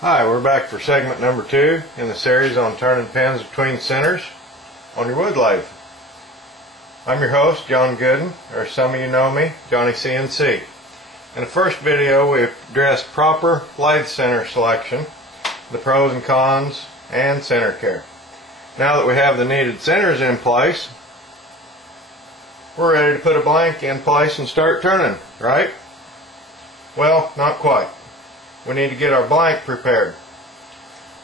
Hi, we're back for segment number 2 in the series on turning pins between centers on your wood lathe. I'm your host, John Gooden, or some of you know me, Johnny CNC. In the first video, we addressed proper lathe center selection, the pros and cons, and center care. Now that we have the needed centers in place, we're ready to put a blank in place and start turning, right? Well, not quite. We need to get our blank prepared.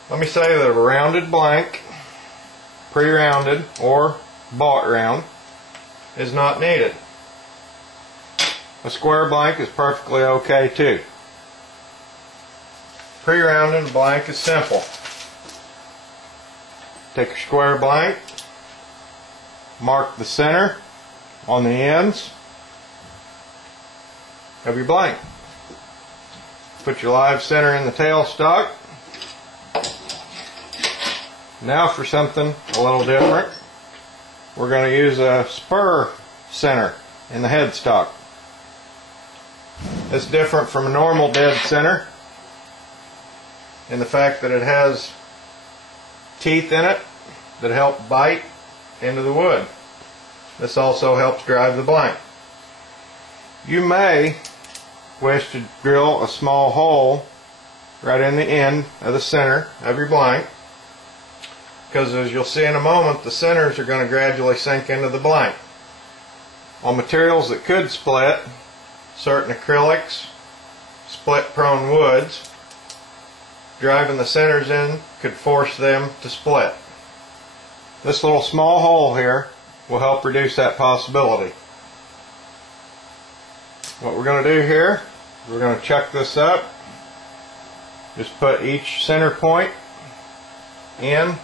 Let me say that a rounded blank, pre-rounded or bought round, is not needed. A square blank is perfectly okay too. Pre-rounded blank is simple. Take your square blank, mark the center on the ends of your blank. Put your live center in the tailstock. Now for something a little different, we're going to use a spur center in the headstock. It's different from a normal dead center in the fact that it has teeth in it that help bite into the wood. This also helps drive the blank. You may wish to drill a small hole right in the end of the center of your blank, because as you'll see in a moment, the centers are going to gradually sink into the blank. On materials that could split, certain acrylics, split prone woods, driving the centers in could force them to split. This little small hole here will help reduce that possibility. What we're going to do here, we're going to chuck this up. Just put each center point in.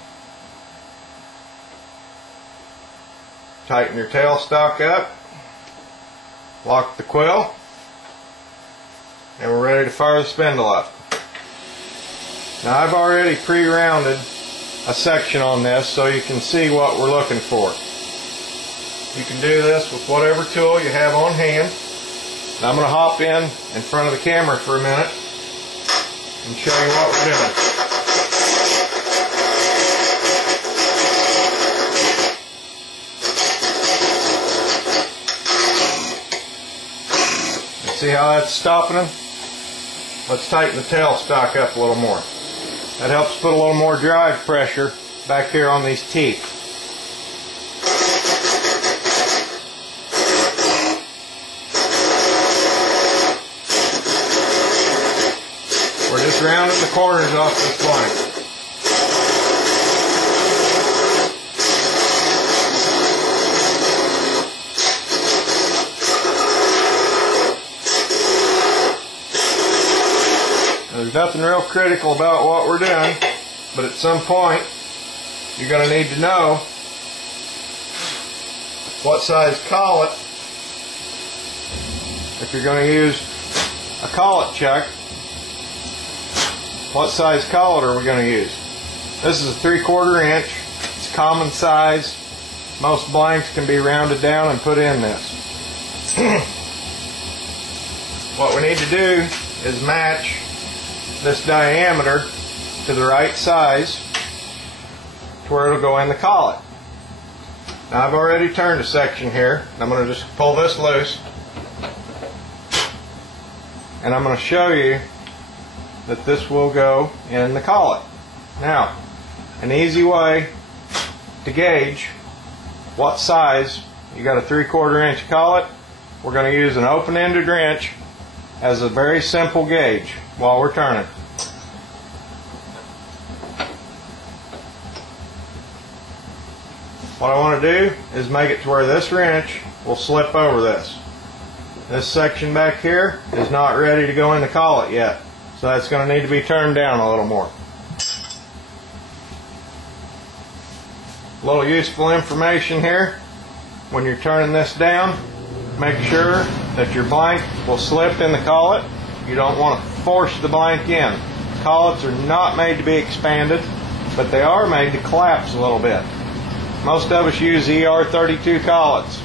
Tighten your tailstock up. Lock the quill. And we're ready to fire the spindle up. Now I've already pre-rounded a section on this so you can see what we're looking for. You can do this with whatever tool you have on hand. Now I'm going to hop in front of the camera for a minute and show you what we're doing. See how that's stopping them? Let's tighten the tailstock up a little more. That helps put a little more drive pressure back here on these teeth. We're just rounding the corners off this blank. There's nothing real critical about what we're doing, but at some point you're going to need to know what size collet, if you're going to use a collet chuck, what size collet are we going to use? This is a 3/4 inch. It's common size. Most blanks can be rounded down and put in this. What we need to do is match this diameter to the right size to where it'll go in the collet. Now I've already turned a section here. I'm going to just pull this loose, and I'm going to show you that this will go in the collet. Now, an easy way to gauge what size, you got a 3/4 inch collet, we're going to use an open-ended wrench as a very simple gauge while we're turning. What I want to do is make it to where this wrench will slip over this. This section back here is not ready to go in the collet yet, so that's going to need to be turned down a little more. A little useful information here. When you're turning this down, make sure that your blank will slip in the collet. You don't want to force the blank in. Collets are not made to be expanded, but they are made to collapse a little bit. Most of us use ER32 collets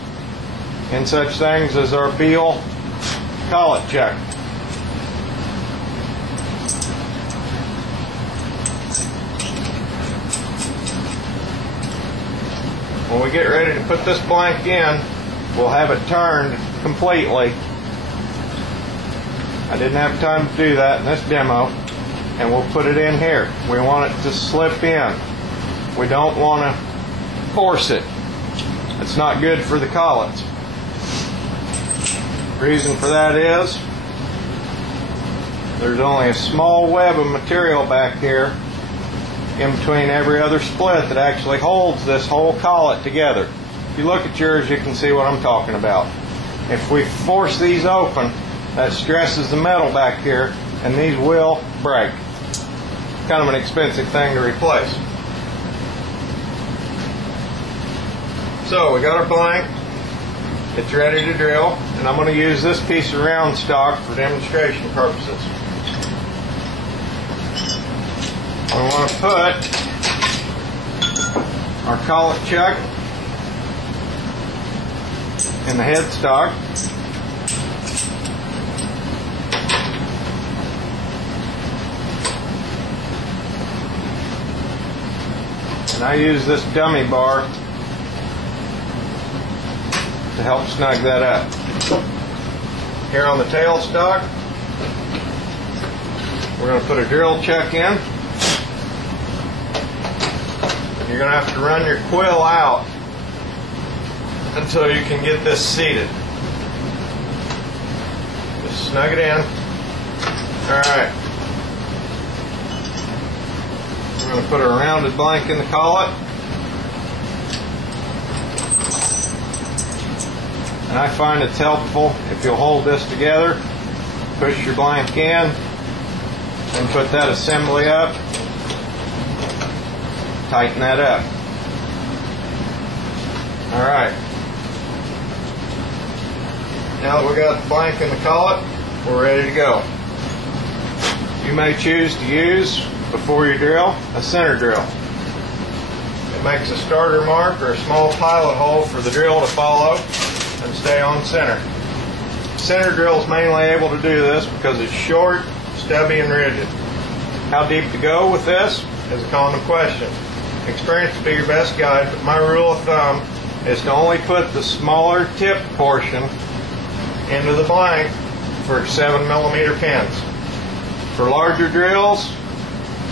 in such things as our Beal collet chuck. when we get ready to put this blank in, we'll have it turned completely. I didn't have time to do that in this demo, and we'll put it in here. We want it to slip in. We don't want to force it. It's not good for the collets. Reason for that is there's only a small web of material back here in between every other split that actually holds this whole collet together. If you look at yours, you can see what I'm talking about. If we force these open, that stresses the metal back here, and these will break. Kind of an expensive thing to replace. So we got our blank. It's ready to drill, and I'm going to use this piece of round stock for demonstration purposes. We want to put our collet chuck in the headstock. And I use this dummy bar to help snug that up. Here on the tailstock, we're going to put a drill chuck in. You're going to have to run your quill out until you can get this seated. Just snug it in. Alright. We're going to put a rounded blank in the collet. And I find it's helpful if you'll hold this together, push your blank in, and put that assembly up. Tighten that up. Alright. Now that we got the blank in the collet, we're ready to go. You may choose to use, before you drill, a center drill. It makes a starter mark or a small pilot hole for the drill to follow and stay on center. Center drill is mainly able to do this because it's short, stubby, and rigid. How deep to go with this is a common question. Experience will be your best guide, but my rule of thumb is to only put the smaller tip portion into the blank for 7mm pins. For larger drills,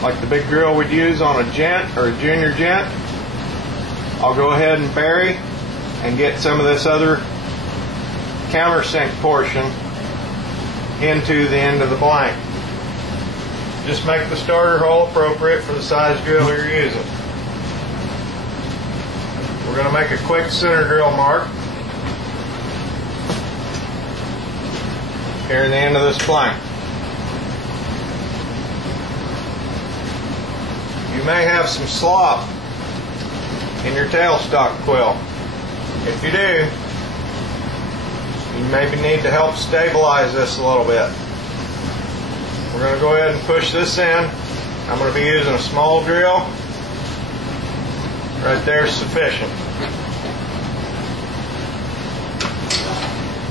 like the big drill we'd use on a gent or a junior gent, I'll go ahead and bury and get some of this other countersink portion into the end of the blank. Just make the starter hole appropriate for the size drill you're using. We're going to make a quick center drill mark here in the end of this blank. You may have some slop in your tailstock quill. If you do, you maybe need to help stabilize this a little bit. We're going to go ahead and push this in. I'm going to be using a small drill. Right there is sufficient.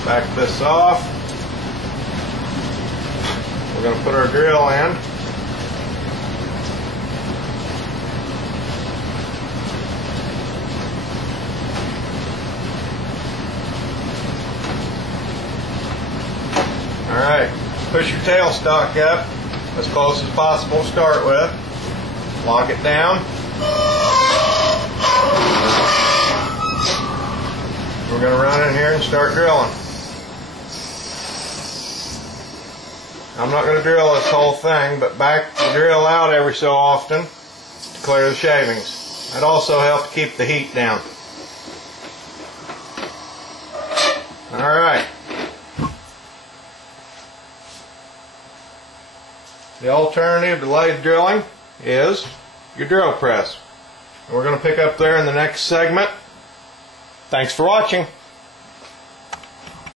Back this off. We're going to put our drill in. Alright, push your tailstock up as close as possible to start with. Lock it down. We're going to run in here and start drilling. I'm not going to drill this whole thing, but back the drill out every so often to clear the shavings. That also helps keep the heat down. Alright. The alternative to lathe drilling is your drill press. And we're going to pick up there in the next segment. Thanks for watching.